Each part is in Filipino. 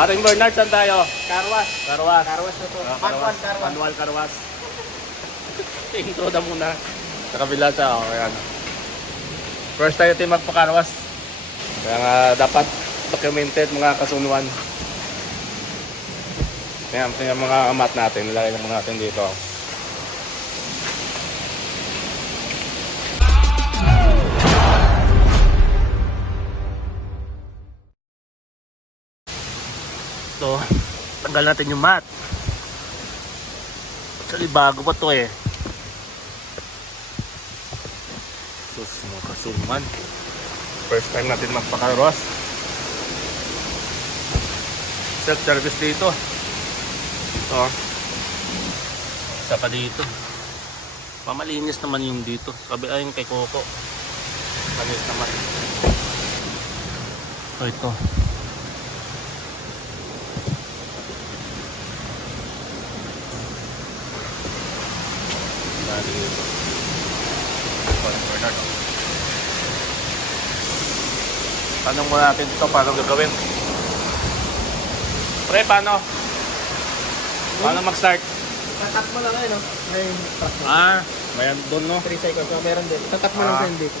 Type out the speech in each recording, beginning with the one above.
Paring Bernard, saan tayo? Karwas. Karwas. Karwas na to. Karwas. Manual Karwas. Intro na muna. Sa kabila siya, ayan. First tayo tayo magpakarwas. Kaya nga dapat documented mga kasunuan. Kaya yung mga mat natin, nilagay naman natin dito. So, tanggal natin yung mat. Actually, bago pa to eh. Sus, mga kasuman. First time natin magpakarwas. Self-service dito. Ito. Isa pa dito. Mamalinis naman yung dito. Sabi ay yung kay Coco. Malinis naman. So ito. Dito. Tanong mo natin ito paano gagawin. Pre, paano? Paano mag-start? Tatak mo lang no? Mayan doon no? 3 seconds. So, meron din. Tatak mo lang sa dito.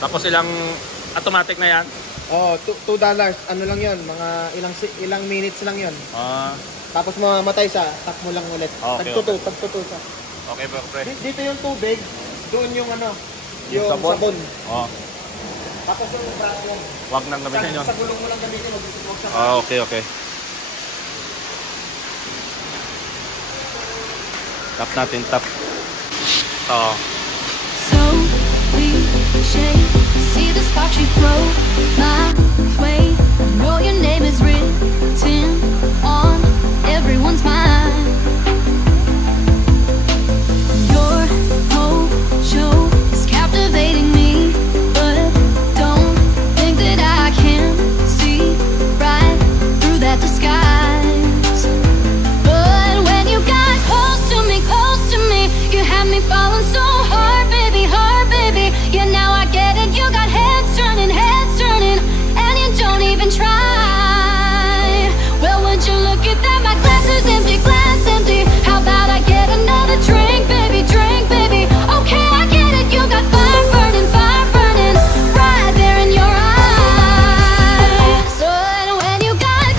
Tapos automatic na yan? Oh, $2. Ano lang yon? Mga ilang minutes lang yon. Tapos mamamatay siya, tap mo lang ulit. Okay, tagtuto siya. Okay, pre. Dito yung tubig, doon yung yung sabon. Tapos yung braso. Wag nang gamitin yun. Sa gulong mo lang gamitin, wag sa okay. Tap natin, tap. So cliche, see the sparks you throw my way. I know your name is written on everyone's mind. Your whole show is captivating me, but don't think that I can see right through that disguise. But when you got close to me, you had me falling so hard, baby, yeah, now I get it. You got heads turning, and you don't even try. Well, would you look at that? My glass is empty, How about I get another drink, baby? Okay, I get it. You got fire burning, right there in your eyes. But when you got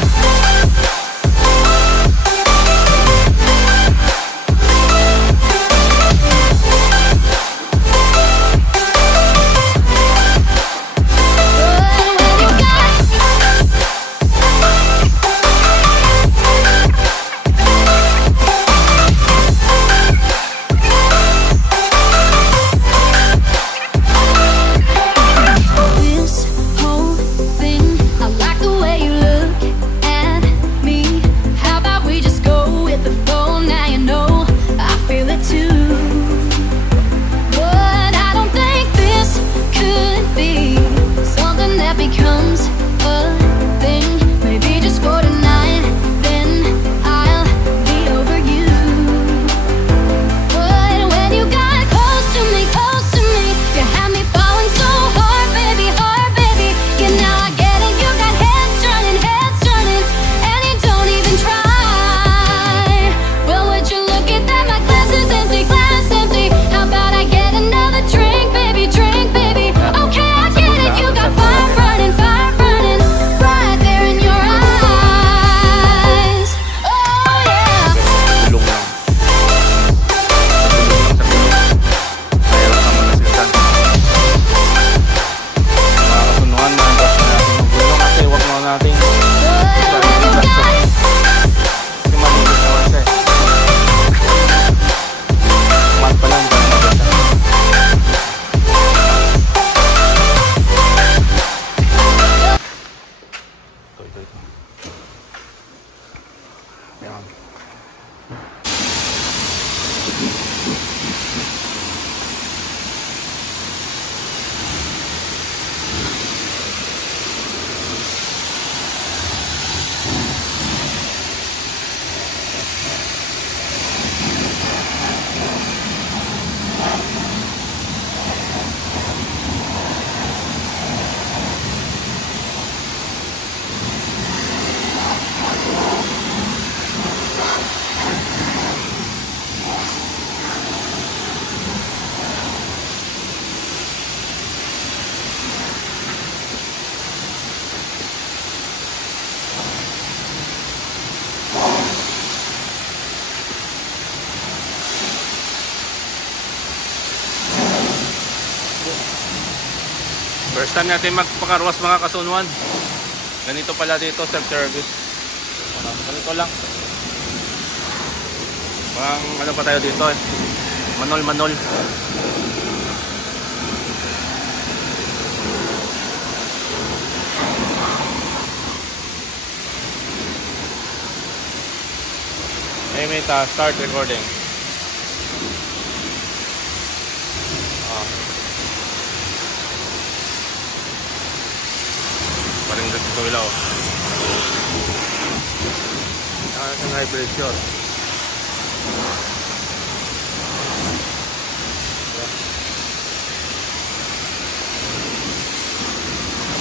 First time natin magpakarwas mga kasunwan. Ganito pala dito, self-service. Ganito lang. Parang ano pa tayo dito eh. Manol. Hey Meta, start recording. Paring dito ilaw. Ang high pressure.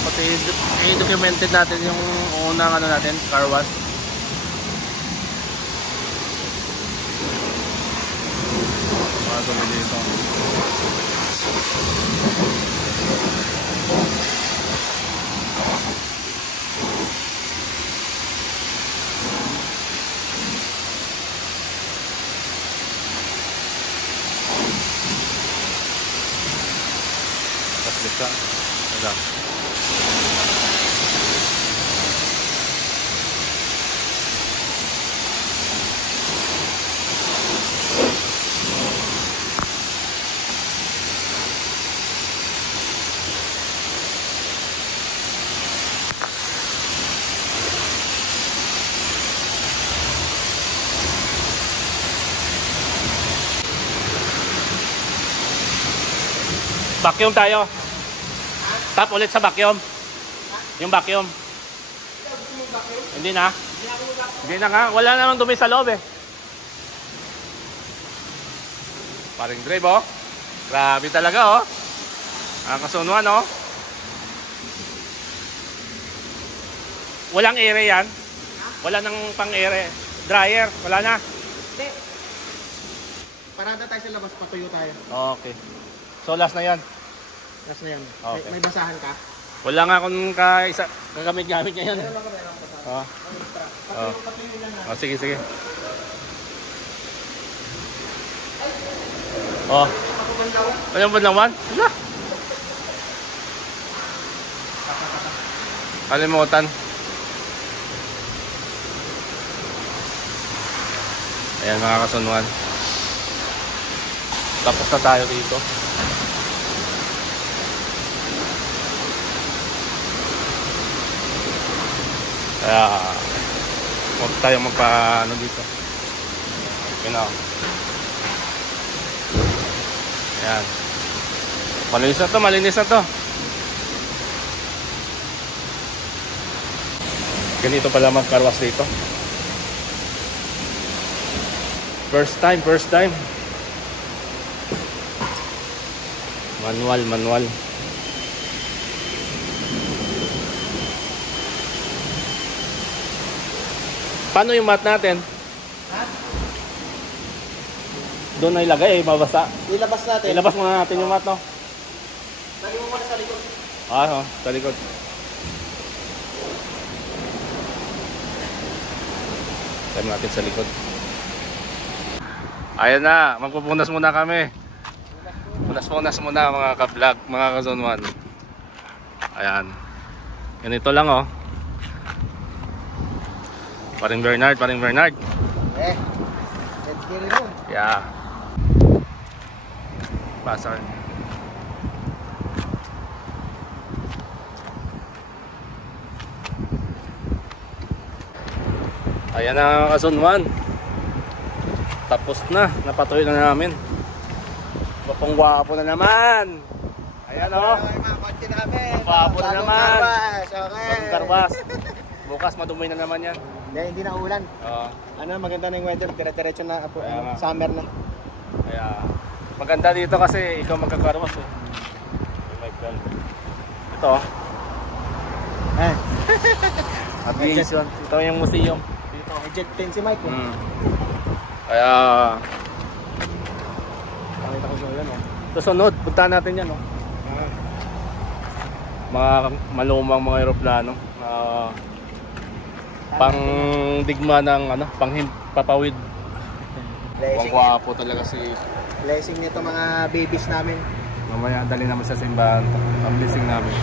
Pati i-documented natin yung unang ano natin, car wash. Mga dumi dito. Bisa. Ada. Vacuum tayo. Tap ulit sa vacuum. Yung vacuum. Hindi na. Hindi na nga. Wala namang dumi sa loob eh. Paring drive oh. Grabe talaga oh. Ang kasunwan oh. Walang ere yan. Wala nang pang-ere. Dryer. Wala na. Hindi. Parada tayo sa labas, patuyo tayo. Okay. So last na yan. Last na yan. Okay. May basahan ka? Wala nga akong kagamit-gamit ngayon. Oh. Oh. Oh, sige. Oh. Ano ba naman? Wala. Kalimutan. Ayan mga kasunwan. Tapos na tayo dito. Kaya huwag tayo magpa-ano dito. Yun o. Ayan. Malinis na to. Ganito pala mag-carwash dito. First time. Manual. Paano yung mat natin? Ha? Doon na ilagay, mabasa. Ilabas natin. Ilabas muna natin yung mat, no? Lagi mo muna sa likod. Sa likod. Time natin sa likod. Ayan na, magpupunas muna kami. Punas muna mga ka-vlog, mga ka-zone 1. Ayan. Ganito lang oh. Paring Bernard. Let's get it on. Yeah. Pasar. Ayan na ka-zone 1. Tapos na, napatuloy na namin. Gwapo na naman. Ayan oh. Gwapo na naman. Okay. Karwas. Bukas madumi na naman yan. Hindi na ulan. Oo. Ano, maganda na yung weather. Dire-diretso na summer na. Kaya maganda dito kasi ikaw magkakarwas eh. Oh my God. Ito oh. Aviation. Ito yung museum. Dito, may jet plane si Mike. Kaya Nakita ko siya yan oh. susunod, puntahan natin yan oh. Mga malumang mga eroplano. Pang digma ng ano, papawid. Ang gwapo talaga si blessing nito mga babies namin. Mamaya dali naman sa simbahan. Ang blessing namin.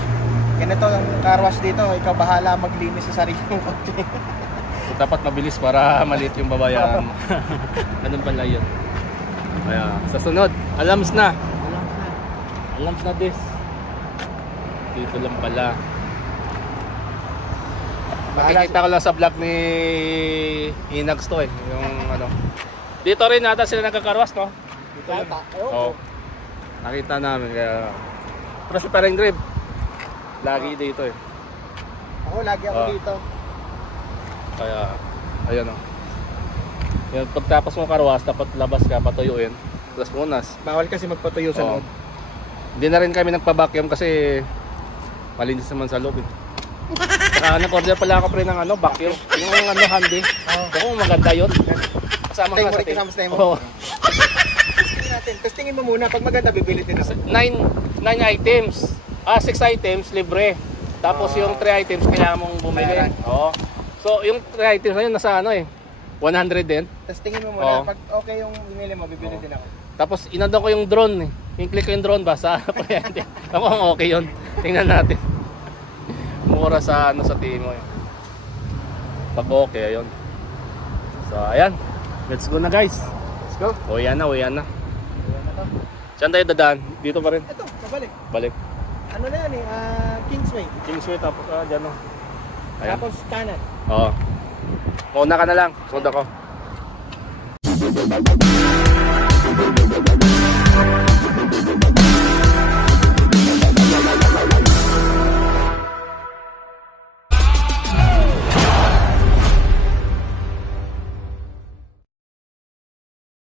Ganito ang car wash dito. Ikaw bahala maglinis sa sarili mong kotse. So, dapat mabilis para maliit yung babayaran mo. Ganun pala yun. Kaya sa sunod, alams na. Alams na this. Dito lang pala. Nakikita ko lang sa vlog ni Inags to eh. Yung ano. Dito rin nata sila nagkakarwas, no? Dito lang. Oo. Nakita namin kaya. Pero si Pareng Grib, lagi dito eh. Ako, lagi ako dito. Kaya, ayun o. Yung pagtapos mo karwas, dapat labas ka, patuyuin. Plus punas. Bawal kasi magpatuyo sa loob. Hindi na rin kami nagpa-vacuum kasi malinis naman sa loob eh. Saka nag-order pala ako pre ng ano, vacuum. Yung ano, handy. Oo, maganda yun. Kasama ka sa Kasama sa Oo. Testingin natin. Testingin mo muna. Pag maganda, bibili din ako. 9 items. 6 items, libre. Tapos yung 3 items, kailangan mong bumili. Oo. So, yung 3 items na yun, nasa ano eh. 100 din. Testingin mo muna. Oo. Pag okay yung binili mo, bibili din ako. Tapos inandon ko yung drone eh. I-click ko yung drone ba sa kuryente. Ako kung okay yun. Tingnan natin. Mura sa ano sa Timo eh. Pag okay, ayun. So, ayan. Let's go na guys. Let's go. Uwi na, uwi na. Ayan na to. Saan tayo dadaan? Dito pa rin. Ito, pabalik. Balik. Ano na yan eh? Kingsway. Kingsway tapos dyan o. Ayan. Tapos kanan. Oo. Mauna ka na lang. Sunod ako.